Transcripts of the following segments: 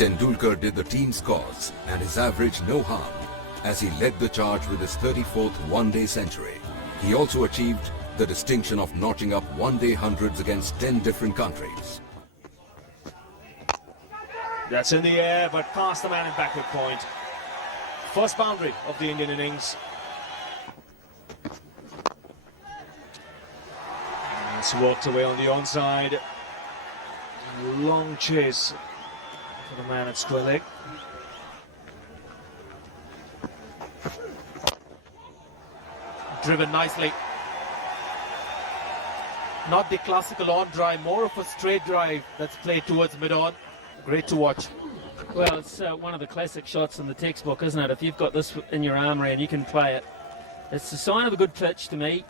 Tendulkar did the team's cause and his average no harm as he led the charge with his 34th one-day century. He also achieved the distinction of notching up one-day hundreds against 10 different countries. That's in the air, but past the man in backward point. First boundary of the Indian innings. It's walked away on the onside. Long chase for the man at square leg. Driven nicely. Not the classical on drive, more of a straight drive that's played towards mid-on. Great to watch. Well, it's one of the classic shots in the textbook, isn't it? If you've got this in your armoury and you can play it, it's a sign of a good pitch to me,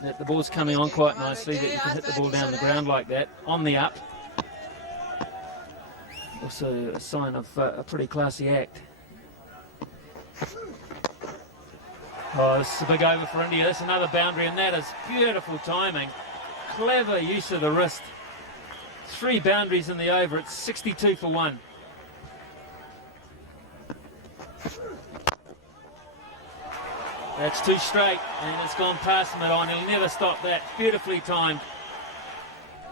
that the ball's coming on quite nicely, that you can hit the ball down the ground like that, on the up. Also a sign of a pretty classy act. Oh, this is a big over for India. That's another boundary, and that is beautiful timing. Clever use of the wrist. 3 boundaries in the over. It's 62 for 1. That's 2 straight, and it's gone past mid-on. He'll never stop that. Beautifully timed.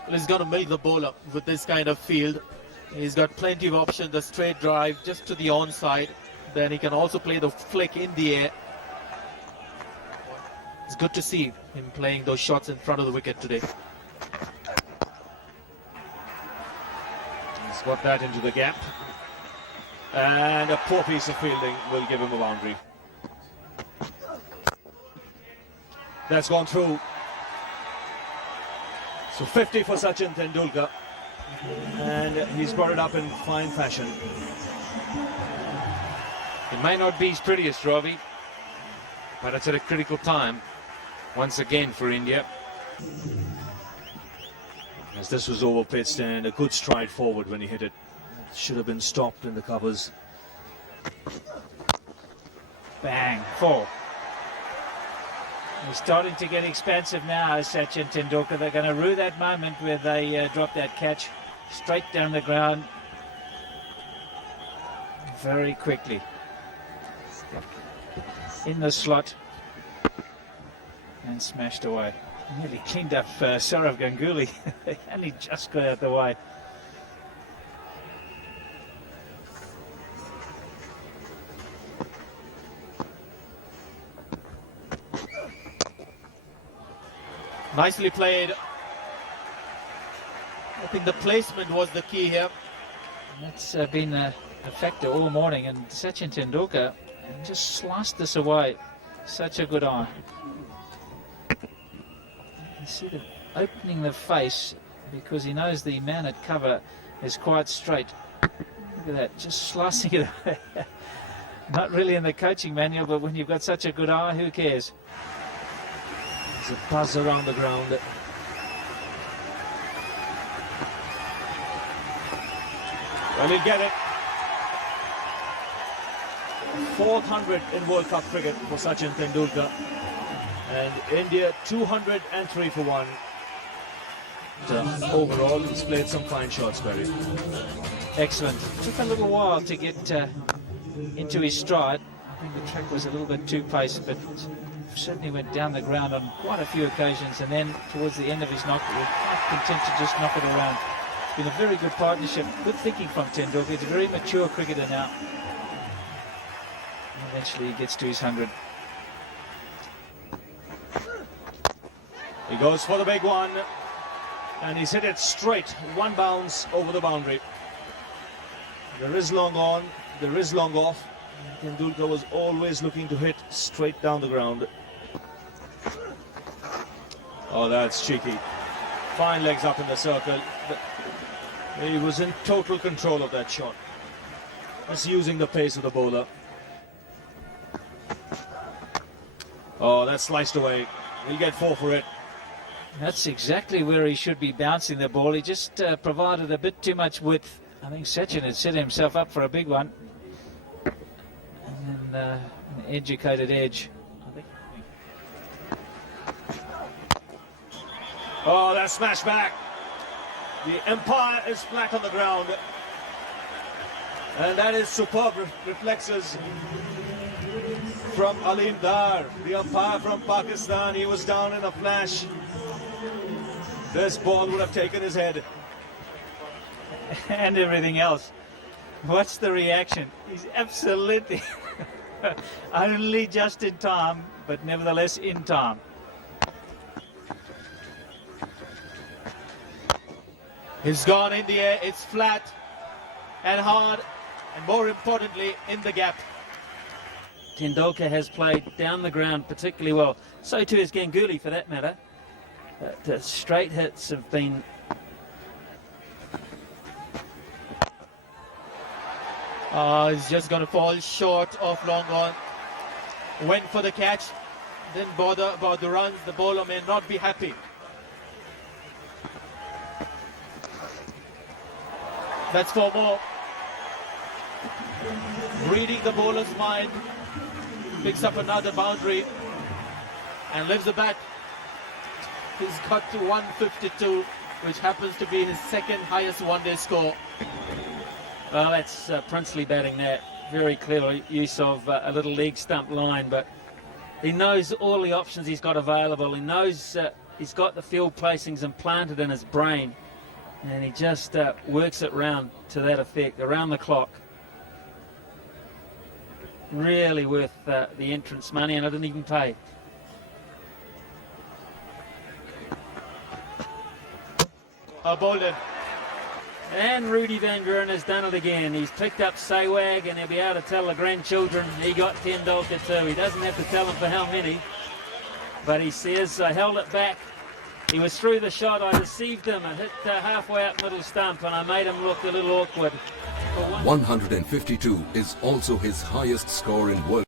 Well, he's got to make the ball up with this kind of field. He's got plenty of options. The straight drive just to the onside. Then he can also play the flick in the air. It's good to see him playing those shots in front of the wicket today. He's got that into the gap. And a poor piece of fielding will give him a boundary. That's gone through. So 50 for Sachin Tendulkar. And he's brought it up in fine fashion. It might not be his prettiest, Ravi, but it's at a critical time once again for India. As this was over pitched, and a good stride forward when he hit it. Should have been stopped in the covers. Bang, 4. He's starting to get expansive now, Sachin Tendulkar. They're going to rue that moment where they drop that catch straight down the ground very quickly. In the slot and smashed away. Nearly cleaned up Saurav Ganguly. And he just got out the way. Nicely played. I think the placement was the key here. That's been a factor all morning, and Sachin Tendulkar just sliced this away. Such a good eye. You see the opening the face because he knows the man at cover is quite straight. Look at that, just slicing it away. Not really in the coaching manual, but when you've got such a good eye, who cares? There's a buzz around the ground. Well, he'll get it. 400 in World Cup cricket for Sachin Tendulkar. And India 203 for 1. Overall, he's played some fine shots, Barry. Excellent. Took a little while to get into his stride. I think the track was a little bit too paced, but certainly went down the ground on quite a few occasions, and then towards the end of his knock, he was quite content to just knock it around. It's been a very good partnership, good thinking from Tendulkar. He's a very mature cricketer now. And eventually he gets to his 100. He goes for the big one, and he's hit it straight, 1 bounce over the boundary. There is long on, there is long off. Tendulkar was always looking to hit straight down the ground. Oh, that's cheeky. Fine legs up in the circle. He was in total control of that shot. Just using the pace of the bowler. Oh, that's sliced away. He'll get 4 for it. That's exactly where he should be bouncing the ball. He just provided a bit too much width. I think Sachin had set himself up for a big one. And then an educated edge, I think. Oh, that smash back. The umpire is flat on the ground. And that is superb reflexes from Alim Dar, the umpire from Pakistan. He was down in a flash. This ball would have taken his head. And everything else. What's the reaction? He's absolutely only just in time, but nevertheless in time. It's gone in the air, it's flat and hard, and more importantly, in the gap. Tendulkar has played down the ground particularly well. So too has Ganguly, for that matter. The straight hits have been... He's just going to fall short of long on. Went for the catch, didn't bother about the runs. The bowler may not be happy. That's 4 more. Reading the bowler's mind, picks up another boundary and lifts the bat. He's got to 152, which happens to be his second highest one-day score. Well, that's Princely batting that. Very clear use of a little leg stump line, but he knows all the options he's got available. He knows he's got the field placings implanted in his brain, and he just works it round to that effect, around the clock. Really worth the entrance money, and I didn't even pay. Bowled in. And Rudy Van Buren has done it again. He's picked up Sehwag, and he'll be able to tell the grandchildren he got Tendulkar too. He doesn't have to tell them for how many, but he says, I held it back. He was through the shot. I deceived him. I hit halfway up middle stump, and I made him look a little awkward. 152 is also his highest score in world.